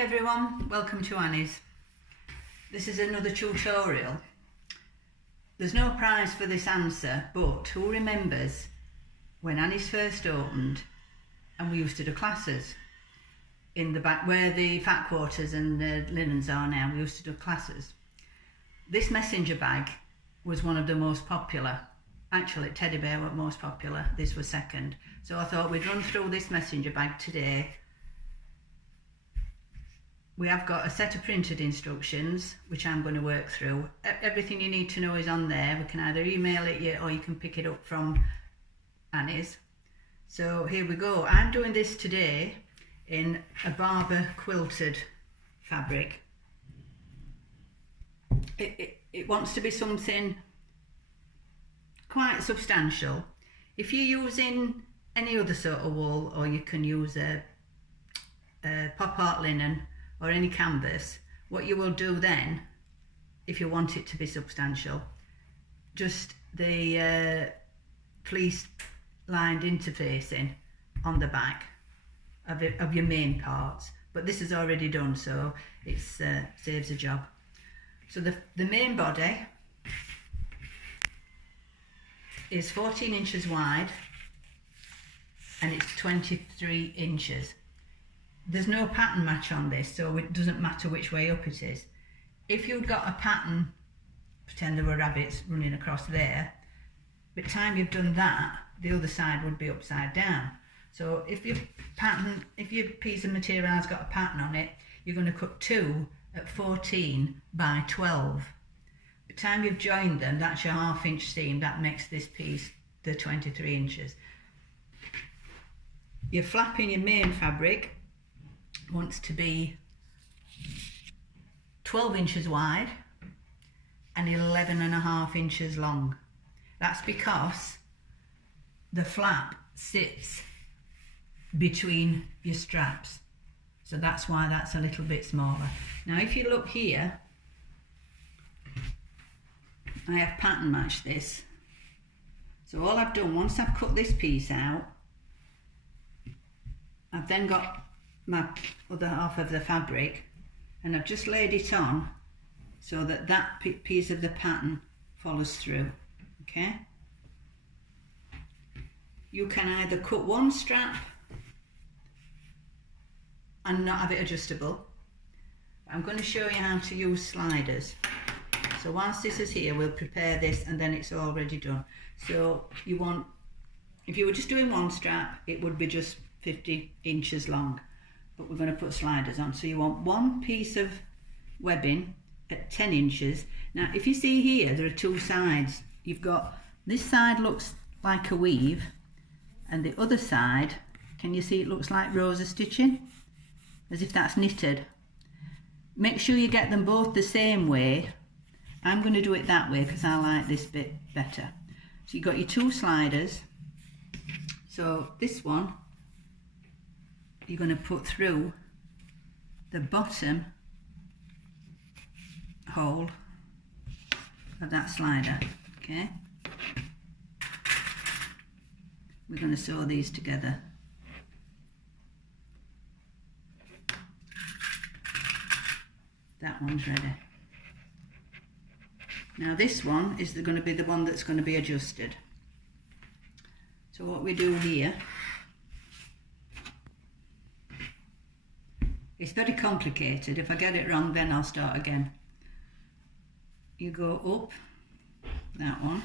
Hi everyone, welcome to Annie's. This is another tutorial. There's no prize for this answer, but who remembers when Annie's first opened and we used to do classes in the back where the fat quarters and the linens are now? We used to do classes. This messenger bag was one of the most popular. Actually, teddy bear was most popular. This was second. So I thought we'd run through this messenger bag today. We have got a set of printed instructions, which I'm going to work through. Everything you need to know is on there. We can either email it you or you can pick it up from Annie's. So here we go. I'm doing this today in a Barber quilted fabric. It wants to be something quite substantial. If you're using any other sort of wool, or you can use a pop art linen or any canvas, what you will do then, if you want it to be substantial, just the fleece lined interfacing on the back of your main parts. But this is already done, so it saves a job. So the main body is 14 inches wide and it's 23 inches. There's no pattern match on this, so it doesn't matter which way up it is. If you'd got a pattern, pretend there were rabbits running across there, by the time you've done that, the other side would be upside down. So if your piece of material has got a pattern on it, you're going to cut 2 at 14 by 12. By the time you've joined them, that's your 1/2 inch seam. That makes this piece the 23 inches. Your flap in your main fabric wants to be 12 inches wide and 11.5 inches long. That's because the flap sits between your straps, so that's why that's a little bit smaller. Now if you look here, I have pattern matched this. So all I've done, once I've cut this piece out, I've then got my other half of the fabric and I've just laid it on so that that piece of the pattern follows through. Okay, you can either cut one strap and not have it adjustable. I'm going to show you how to use sliders. So whilst this is here, we'll prepare this and then it's already done. So you want, if you were just doing one strap, it would be just 50 inches long. But we're going to put sliders on. So you want one piece of webbing at 10 inches. Now if you see here, there are two sides. You've got, this side looks like a weave and the other side, can you see it looks like rows of stitching? As if that's knitted. Make sure you get them both the same way. I'm going to do it that way because I like this bit better. So you've got your two sliders. So this one you're going to put through the bottom hole of that slider. Okay, we're going to sew these together. That one's ready. Now this one is going to be the one that's going to be adjusted. So what we do here, it's very complicated. If I get it wrong, then I'll start again. You go up that one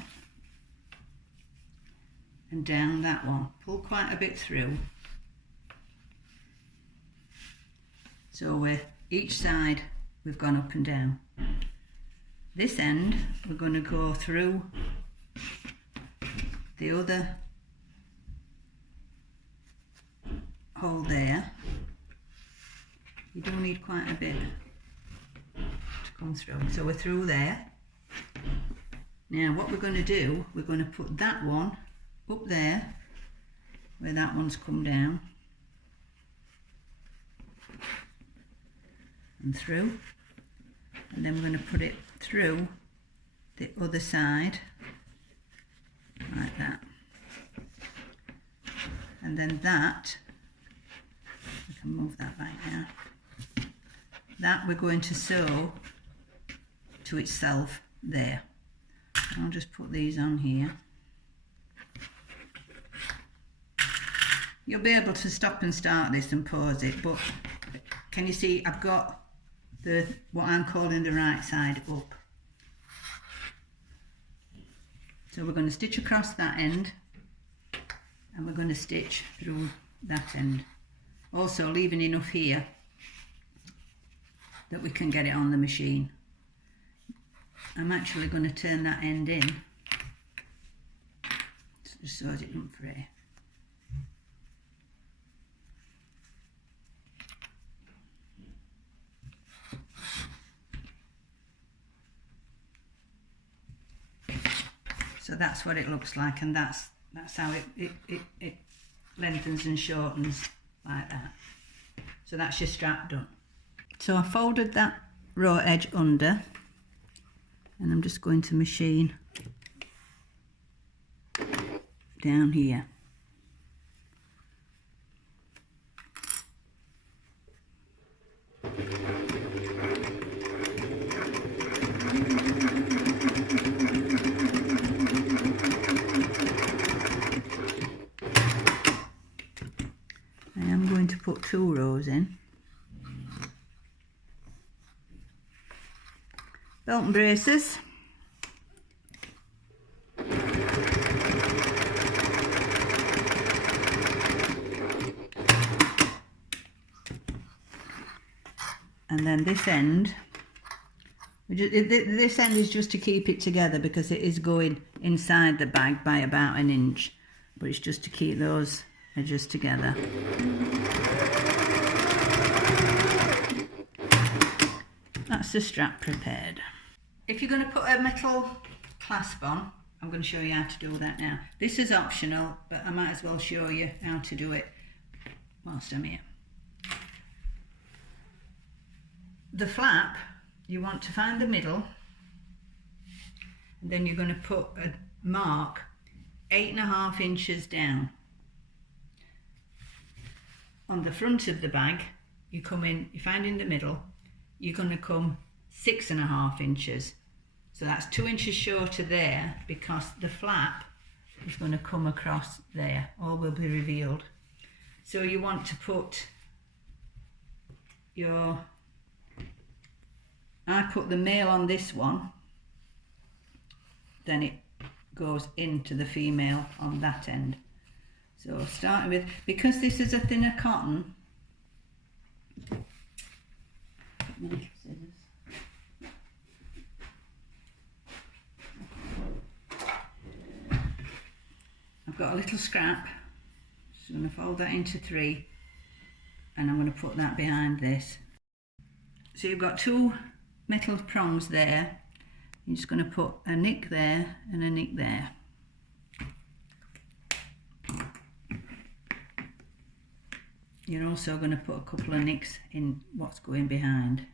and down that one. Pull quite a bit through. So with each side, we've gone up and down. This end, we're going to go through the other hole there. You do need quite a bit to come through. So we're through there. Now what we're going to do, we're going to put that one up there where that one's come down and through, and then we're going to put it through the other side like that, and then that, I can move that back now, that we're going to sew to itself there. I'll just put these on here. You'll be able to stop and start this and pause it, but can you see I've got the what I'm calling the right side up. So we're going to stitch across that end and we're going to stitch through that end. Also leaving enough here that we can get it on the machine. I'm actually going to turn that end in just so as it doesn't fray. So that's what it looks like, and that's how it lengthens and shortens like that. So that's your strap done. So I folded that raw edge under, and I'm just going to machine down here. I am going to put 2 rows in. Belt and braces. And then this end, this end is just to keep it together because it is going inside the bag by about 1 inch, but it's just to keep those edges together. That's the strap prepared. If you're going to put a metal clasp on, I'm going to show you how to do that now. This is optional, but I might as well show you how to do it whilst I'm here. The flap, you want to find the middle, and then you're going to put a mark 8.5 inches down. On the front of the bag, you come in, you find in the middle, you're going to come 6.5 inches. So that's 2 inches shorter there because the flap is going to come across there. All will be revealed. So you want to put your, I put the male on this one, then it goes into the female on that end. So starting with, because this is a thinner cotton, I've got a little scrap, so I'm going to fold that into 3 and I'm going to put that behind this. So you've got 2 metal prongs there. You're just going to put a nick there and a nick there. You're also going to put a couple of nicks in what's going behind.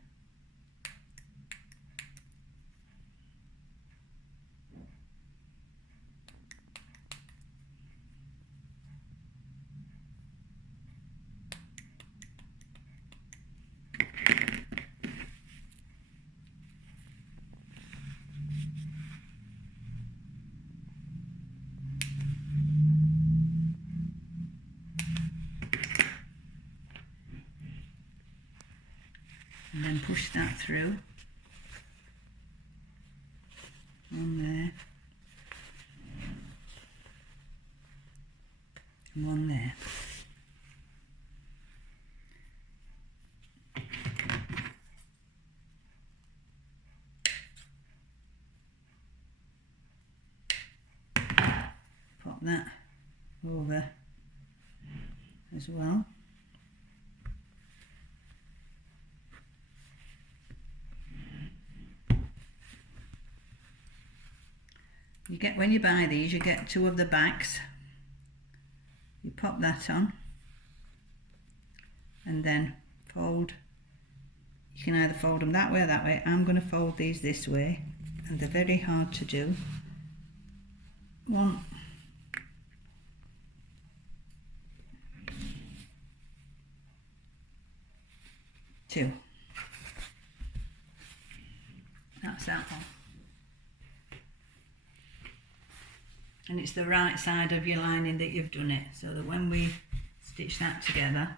And then push that through. One there. And one there. Pop that over as well. You get, when you buy these, you get 2 of the backs. You pop that on and then fold. You can either fold them that way or that way. I'm going to fold these this way, and they're very hard to do. 1, 2. that's that one. And it's the right side of your lining that you've done it, so that when we stitch that together,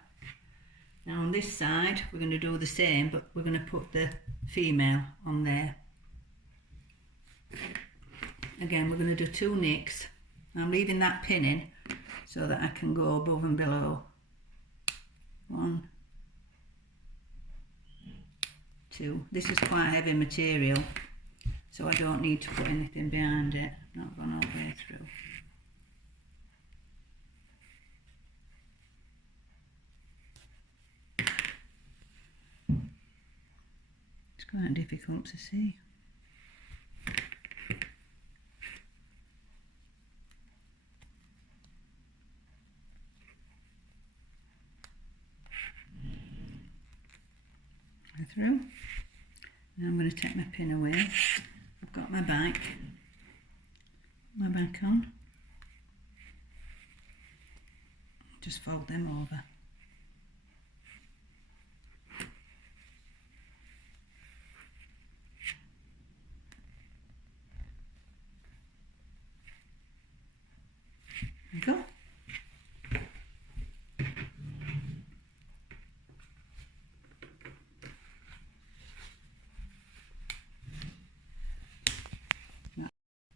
now on this side we're going to do the same, but we're going to put the female on there. Again, we're going to do 2 nicks. I'm leaving that pin in so that I can go above and below. 1, 2. This is quite heavy material, so I don't need to put anything behind it. Not gone all the way through. It's quite difficult to see. Through. Now I'm going to take my pin away. I've got my back on. Just fold them over. There you go.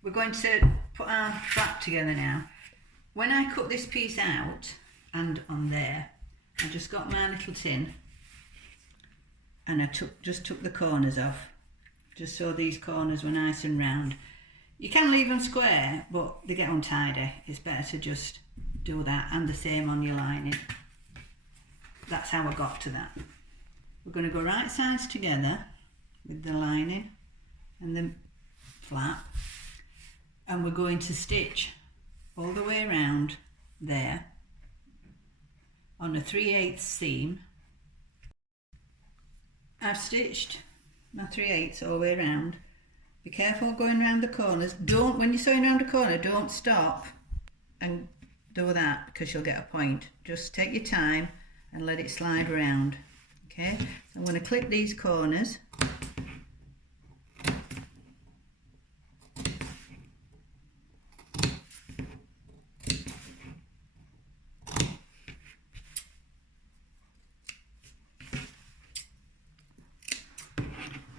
We're going to put our flap together now. When I cut this piece out and on there, I just got my little tin and I just took the corners off, just so these corners were nice and round. You can leave them square, but they get untidy. It's better to just do that, and the same on your lining. That's how I got to that. We're going to go right sides together with the lining and the flap. And we're going to stitch all the way around there on a 3/8 seam. I've stitched my 3/8 all the way around. Be careful going around the corners. When you're sewing around a corner, don't stop and do that, because you'll get a point. Just take your time and let it slide around. Okay, so I'm going to clip these corners.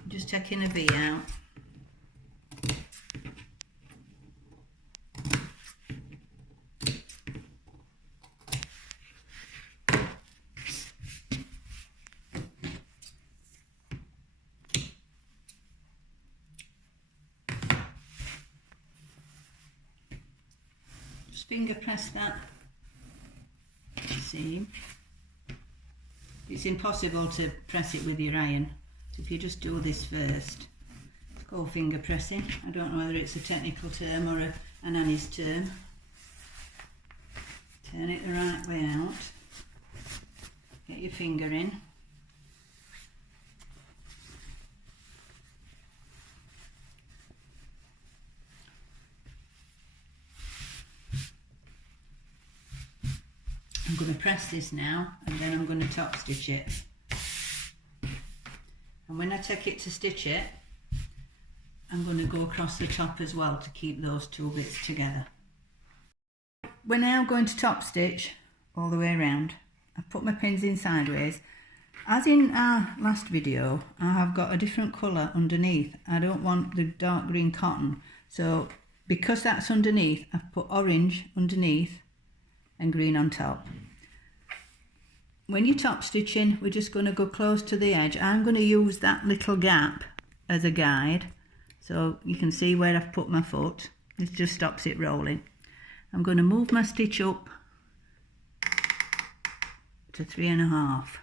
Just taking a V out. Just finger press that seam. It's impossible to press it with your iron. If you just do this first, it's called finger pressing. I don't know whether it's a technical term or an Annie's term. Turn it the right way out, get your finger in. I'm going to press this now, and then I'm going to top stitch it. And when I take it to stitch it, I'm going to go across the top as well to keep those 2 bits together. We're now going to top stitch all the way around. I've put my pins in sideways. As in our last video, I have got a different colour underneath. I don't want the dark green cotton, so because that's underneath, I've put orange underneath and green on top. When you're top stitching, we're just going to go close to the edge. I'm going to use that little gap as a guide, so you can see where I've put my foot. This just stops it rolling. I'm going to move my stitch up to 3.5.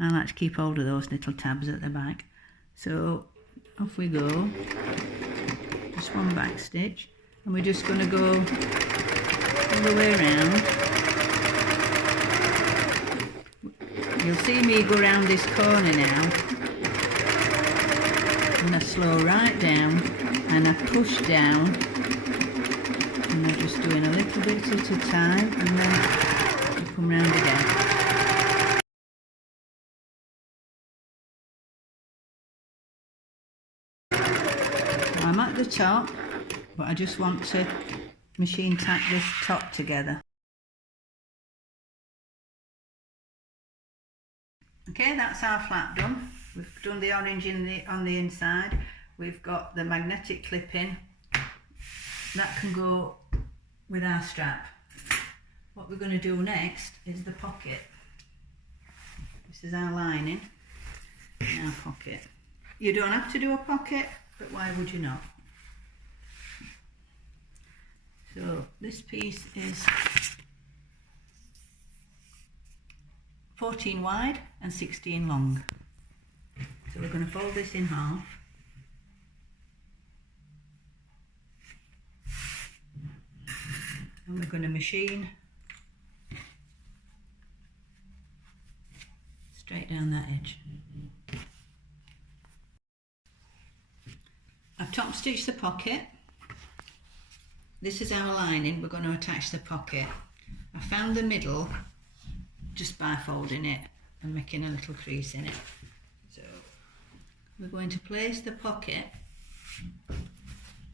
I like to keep hold of those little tabs at the back. So off we go. Just one back stitch, and we're just going to go all the way around. You'll see me go around this corner now, and I slow right down and I push down, and I'm just doing a little bit at a time, and then I come round again. I'm at the top, but I just want to machine tack this top together. Okay, that's our flap done. We've done the orange on the inside. We've got the magnetic clip in. That can go with our strap. What we're going to do next is the pocket. This is our lining and our pocket. You don't have to do a pocket, but why would you not? So this piece is 14 wide and 16 long. So we're going to fold this in half. And we're going to machine straight down that edge. I've top stitched the pocket. This is our lining. We're going to attach the pocket. I found the middle just by folding it and making a little crease in it. So we're going to place the pocket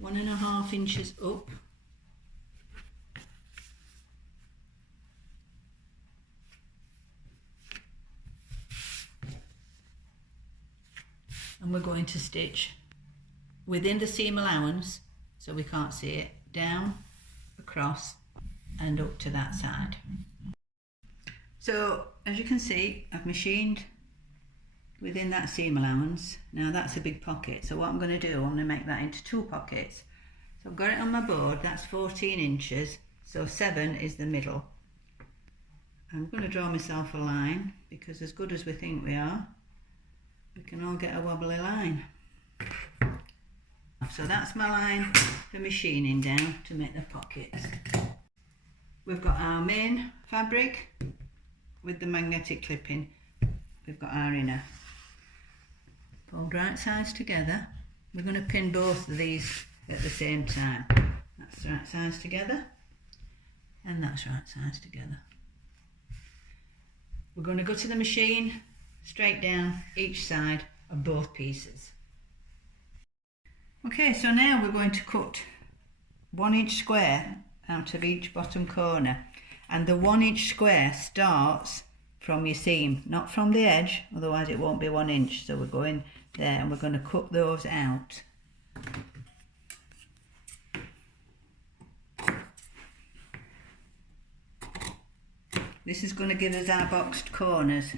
1.5 inches up. And we're going to stitch within the seam allowance, so we can't see it, down, across and up to that side. So as you can see, I've machined within that seam allowance. Now that's a big pocket, so what I'm going to do, I'm going to make that into 2 pockets. So I've got it on my board, that's 14 inches, so 7 is the middle. I'm going to draw myself a line, because as good as we think we are, we can all get a wobbly line. So that's my line for machining down to make the pockets. We've got our main fabric with the magnetic clipping. We've got our inner. Fold right sides together. We're going to pin both of these at the same time. That's right sides together and that's right sides together. We're going to go to the machine, straight down each side of both pieces. Okay, so now we're going to cut 1 inch square out of each bottom corner, and the 1 inch square starts from your seam, not from the edge, otherwise it won't be 1 inch. So we're going there and we're going to cut those out. This is going to give us our boxed corners.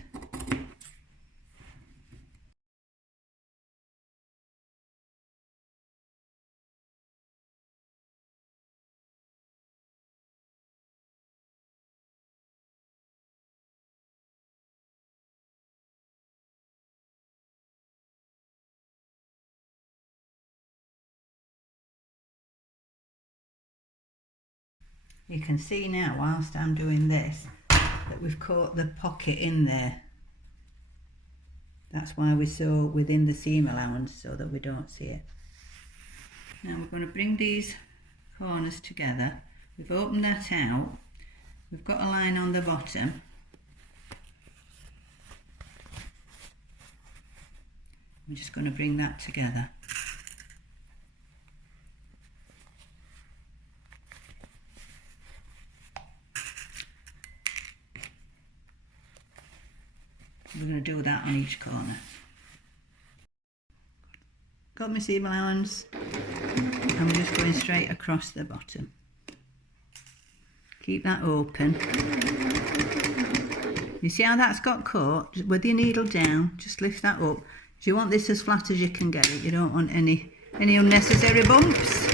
You can see now, whilst I'm doing this, that we've caught the pocket in there. That's why we sew within the seam allowance, so that we don't see it. Now we're going to bring these corners together. We've opened that out. We've got a line on the bottom. I'm just going to bring that together. We're going to do that on each corner. Got my seam allowance. I'm just going straight across the bottom. Keep that open. You see how that's got caught? Just with your needle down, just lift that up. You want this as flat as you can get it. You don't want any unnecessary bumps.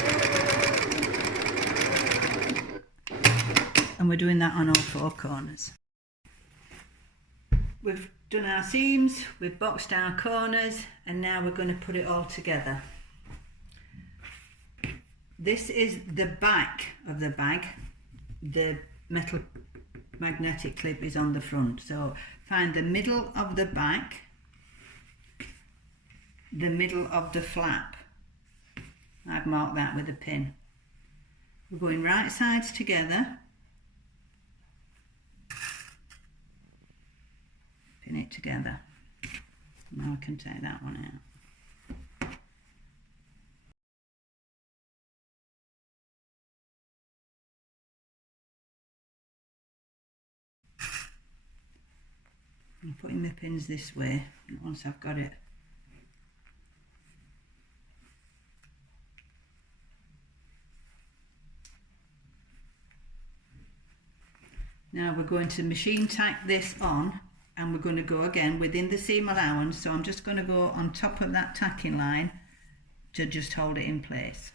And we're doing that on all 4 corners. We've done our seams, we've boxed our corners, and now we're going to put it all together. This is the back of the bag. The metal magnetic clip is on the front. So find the middle of the back, the middle of the flap. I've marked that with a pin. We're going right sides together. Pin it together. Now I can take that one out. I'm putting the pins this way once I've got it. Now we're going to machine tack this on, and we're going to go again within the seam allowance, so I'm just going to go on top of that tacking line to just hold it in place.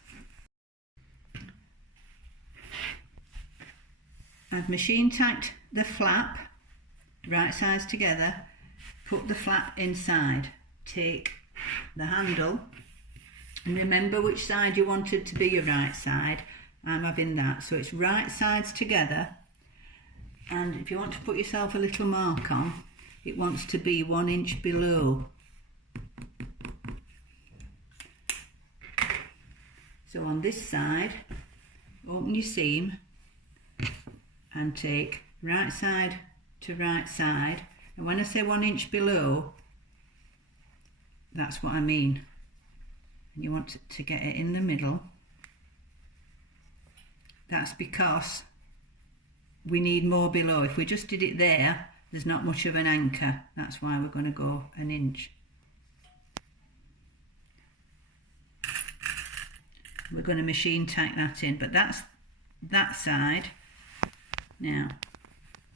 I've machine tacked the flap, right sides together, put the flap inside, take the handle, and remember which side you wanted to be your right side. I'm having that, so it's right sides together. And if you want to put yourself a little mark on, it wants to be 1 inch below. So on this side, open your seam and take right side to right side. And when I say 1 inch below, that's what I mean. And you want to get it in the middle. That's because we need more below. If we just did it there, there's not much of an anchor. That's why we're going to go 1 inch. We're going to machine tack that in, but that's that side. Now,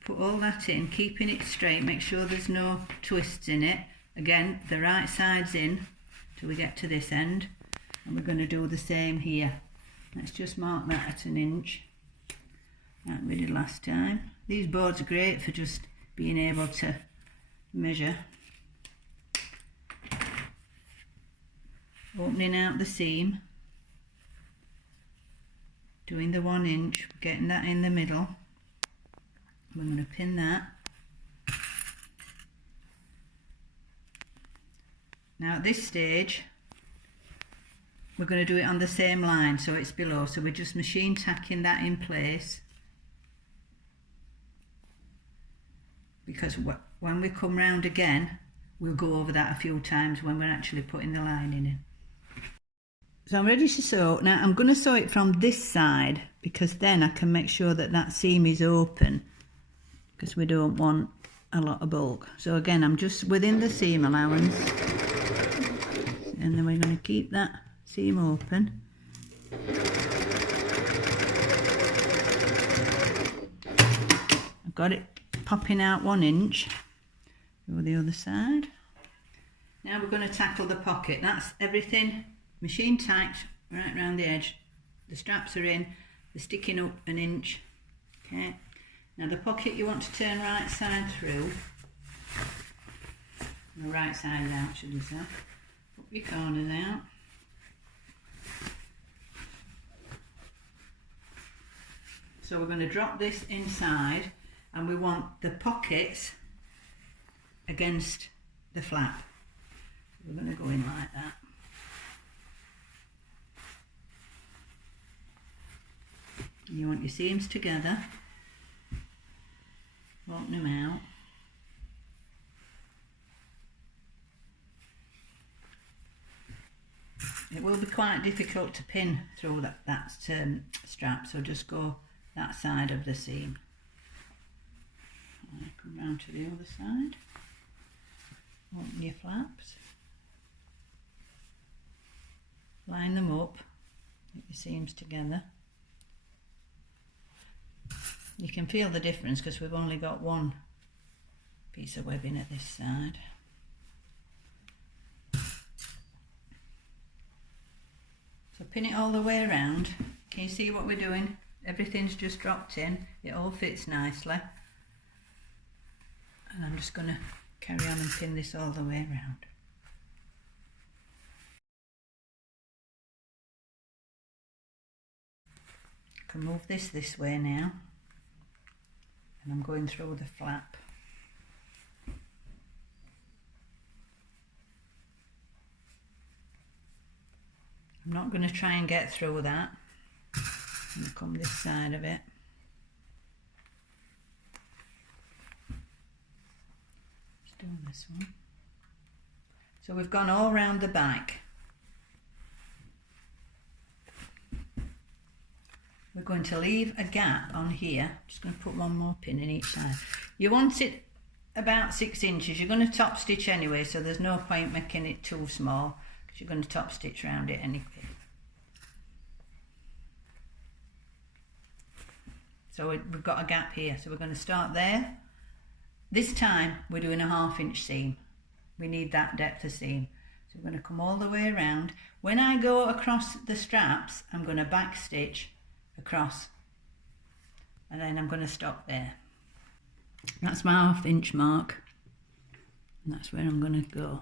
put all that in, keeping it straight, make sure there's no twists in it. Again, the right side's in till we get to this end, and we're going to do the same here. Let's just mark that at 1 inch. Like we did last time. These boards are great for just being able to measure. Opening out the seam, doing the 1 inch, getting that in the middle. We're going to pin that. Now at this stage, we're going to do it on the same line, so it's below. So we're just machine tacking that in place. Because when we come round again, we'll go over that a few times when we're actually putting the lining in. So I'm ready to sew. Now I'm going to sew it from this side, because then I can make sure that that seam is open, because we don't want a lot of bulk. So again, I'm just within the seam allowance, and then we're going to keep that seam open. I've got it popping out 1 inch. Go the other side. Now we're going to tackle the pocket. That's everything machine tacked right around the edge. The straps are in, they're sticking up 1 inch. Okay. Now the pocket you want to turn right side through. The right side out, should I say. Put your corners out. So we're going to drop this inside, and we want the pockets against the flap. We're going to go in like that. And you want your seams together. Open them out. It will be quite difficult to pin through that strap, so just go that side of the seam. I'll come round to the other side. Open your flaps. Line them up, get your seams together. You can feel the difference because we've only got one piece of webbing at this side. So pin it all the way around. Can you see what we're doing? Everything's just dropped in. It all fits nicely. And I'm just going to carry on and pin this all the way around. I can move this way now. And I'm going through the flap. I'm not going to try and get through that. I'm going to come this side of it. Just do this one. So we've gone all round the back. We're going to leave a gap on here. Just going to put one more pin in each side. You want it about 6 inches. You're going to top stitch anyway, so there's no point making it too small because you're going to top stitch around it anyway. So we've got a gap here, so we're going to start there. This time we're doing a 1/2 inch seam. We need that depth of seam. So we're going to come all the way around. When I go across the straps, I'm going to back stitch across, and then I'm going to stop there. That's my 1/2 inch mark, and that's where I'm going to go.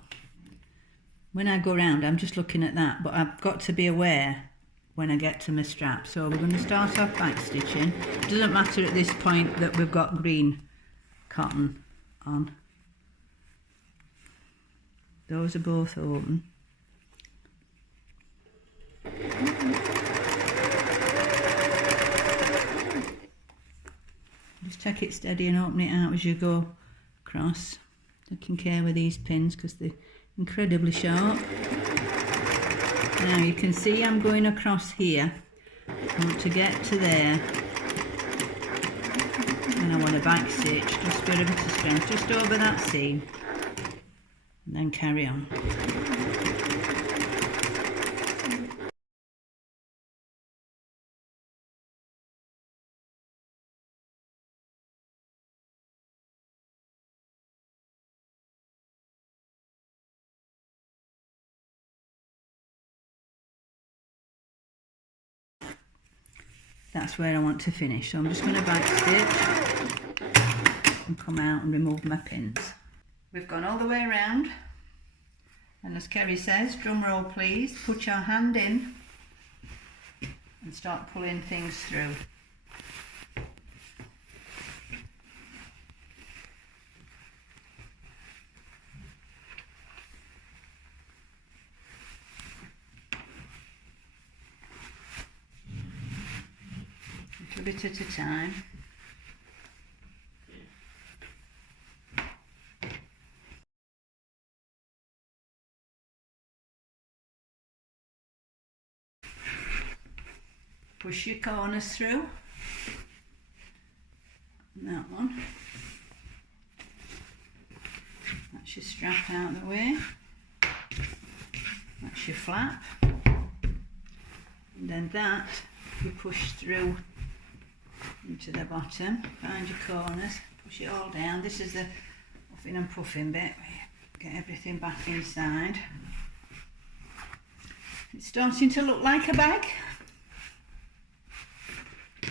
When I go around, I'm just looking at that, but I've got to be aware when I get to my strap. So we're going to start off back stitching. It doesn't matter at this point that we've got green cotton on. Those are both open. Just take it steady and open it out as you go across. Taking care with these pins because they're incredibly sharp. Now you can see I'm going across here. I want to get to there, and I want to back stitch just for a bit of strength, just over that seam, and then carry on. That's where I want to finish, so I'm just going to back stitch and come out and remove my pins. We've gone all the way around, and as Kerry says, drum roll please, put your hand in and start pulling things through. A bit at a time. Push your corners through. And that one. That's your strap out of the way. That's your flap. And then that you push through into the bottom, find your corners, push it all down. This is the puffing and puffing bit where you get everything back inside. It's starting to look like a bag.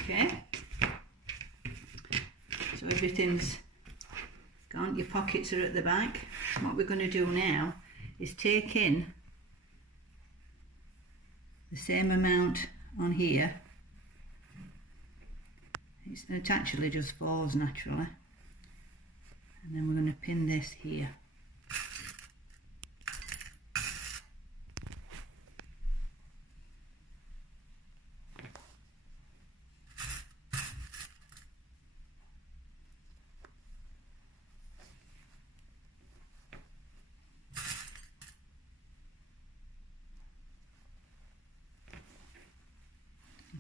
Okay, so everything's gone, your pockets are at the back. What we're going to do now is take in the same amount on here. It actually just falls naturally, and then we're going to pin this here.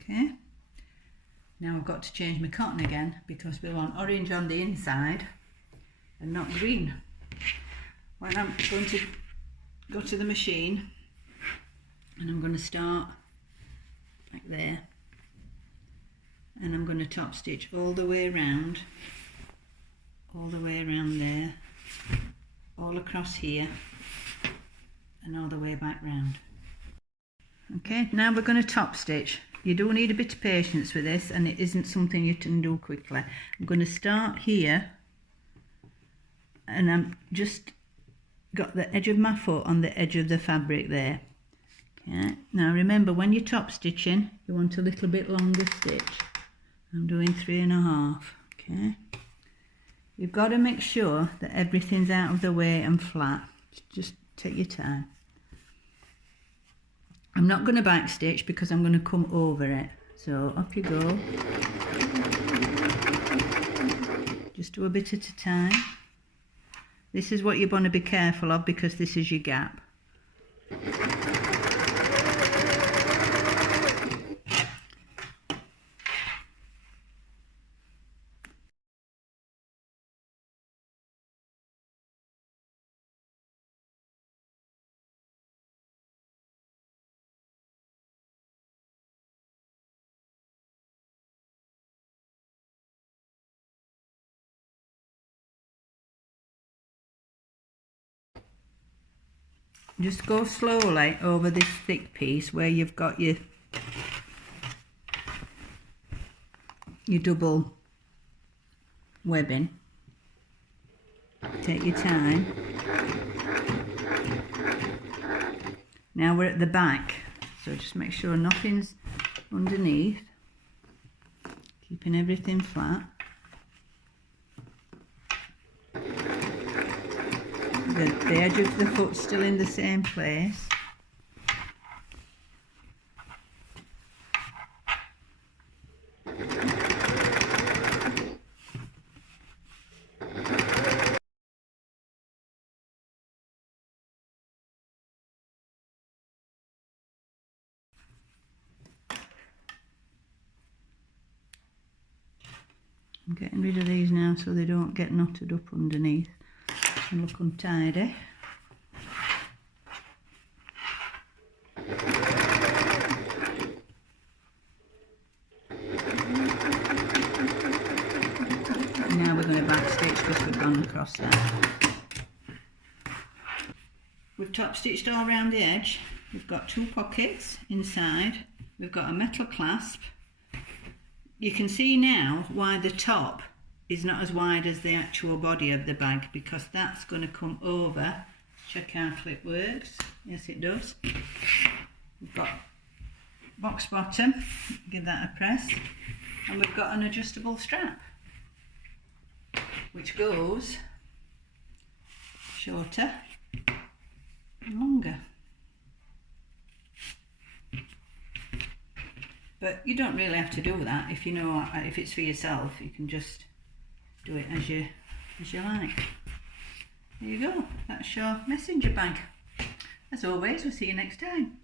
Okay. Now I've got to change my cotton again because we want orange on the inside and not green. Well, I'm going to go to the machine and I'm going to start like there, and I'm going to top stitch all the way around there, all across here and all the way back round. Okay, now we're going to top stitch. You do need a bit of patience with this, and it isn't something you can do quickly. I'm going to start here, and I'm just got the edge of my foot on the edge of the fabric there. Okay, now remember, when you're top stitching, you want a little bit longer stitch. I'm doing 3.5. Okay, you've got to make sure that everything's out of the way and flat. Just take your time. I'm not going to back stitch because I'm going to come over it. So up you go. Just do a bit at a time. This is what you want to be careful of because this is your gap. just go slowly over this thick piece where you've got your double webbing. Take your time. Now we're at the back, so just make sure nothing's underneath, keeping everything flat. The edge of the foot still in the same place. I'm getting rid of these now so they don't get knotted up underneath and look untidy. Now we're going to back stitch because we've gone across that. We've top stitched all around the edge. We've got 2 pockets inside. We've got a metal clasp. You can see now why the top is not as wide as the actual body of the bag, because that's going to come over. Check how clip works. Yes, it does. We've got box bottom, give that a press, and we've got an adjustable strap which goes shorter and longer. But you don't really have to do that. If you know, if it's for yourself, you can just do it as you like. There you go. That's your messenger bag. As always, we'll see you next time.